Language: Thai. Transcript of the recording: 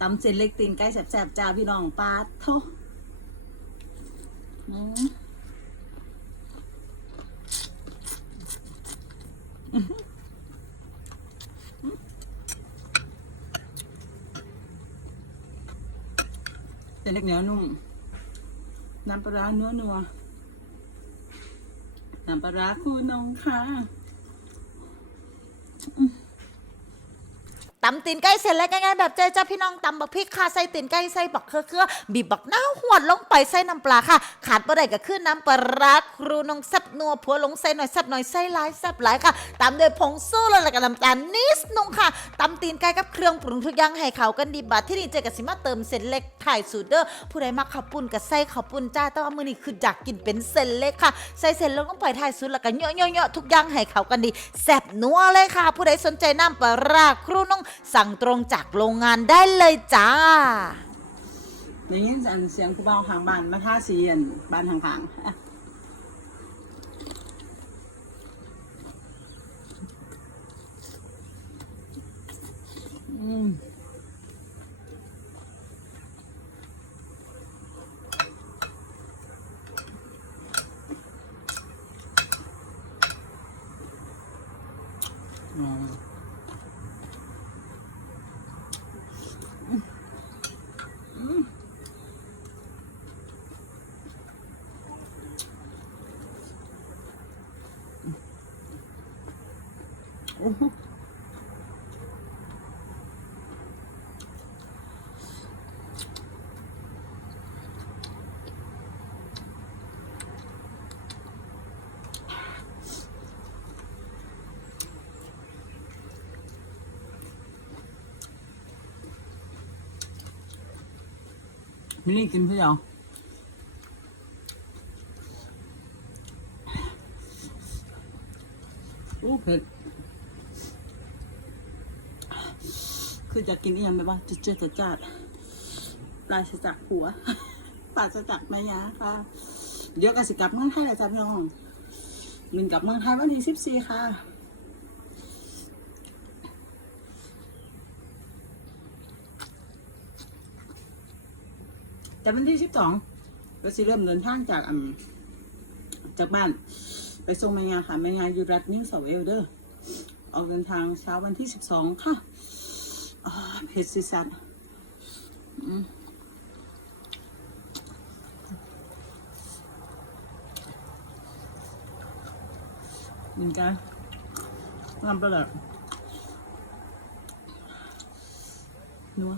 ตำเส้นเล็กตีนไก่แสบๆจ้าพี่น้องปลาทอเส้นเล็กเหนียวนุ่ม น้ำปลาร้าเนื้อนัวน้ำปลาร้าคูนงค่ะำตีนไก่เสร็จแล้วง่ายๆแบบเจ๊จ้าพี่น้องตำบักพริกค่ะใส่ตีนไก่ใส่บักเครือเครือบีบบักหน้าหวดลงไปใส่น้ำปลาค่ะ ขาดบ่ได้ก็คือน้ำปลาร้าครูน้องแซ่บนัวผัวลงใส่หน่อยแซ่บหน่อยใส่หลายแซ่บหลายค่ะตามด้วยผงสู้แล้วก็น้ำตาลนิดนึงค่ะตำตีนไก่กับเครื่องปรุงทุกอย่างให้เข้ากันดีบาดที่นี่เจกับสิมาเติมเส้นเล็กถ่ายสูตรเด้อผู้ใดมักข้าวปุ้นก็ใส่ข้าวปุ้นจ้าแต่ว่ามื้อนี้คืออยากกินเป็นเส้นเล็กค่ะใส่เส้นลงไปถ่ายสูตรแล้วก็เยอะๆๆทุกอย่างให้เข้ากันดีแซ่บนัวเลยค่ะ ผู้ใดสนใจน้ำปลาร้าครูน้องสั่งตรงจากโรงงานได้เลยจ้าในยินอันเสียงผู้เบาข้างบ้านมาท่าสีอันบ้านข้างๆอะอืมอืม โอ้โหมิลลี่กินเพื่อเดียวโอ้เผ็ด คือจะกินอหยังแบบว่าจะเจอจะจัดลาสจากหัวปาสจากแม่ยาค่ะ เดี๋ยวกันสิกลับเมืองไทยแล้วจ้ะพี่น้องมินกลับเมืองไทยวันที่สิบสี่ค่ะแต่วันที่สิบสองก็สิเริ่มเดินทางจากอืมจากบ้าน ไปส่งแม่ยาค่ะแม่ยาอยู่รัฐนิวเซาเวลเด้อออกเดินทางเช้าวันที่สิบสองค่ะ เผ็ดสิสันอืมเหมือนกันทำไปเลยนัว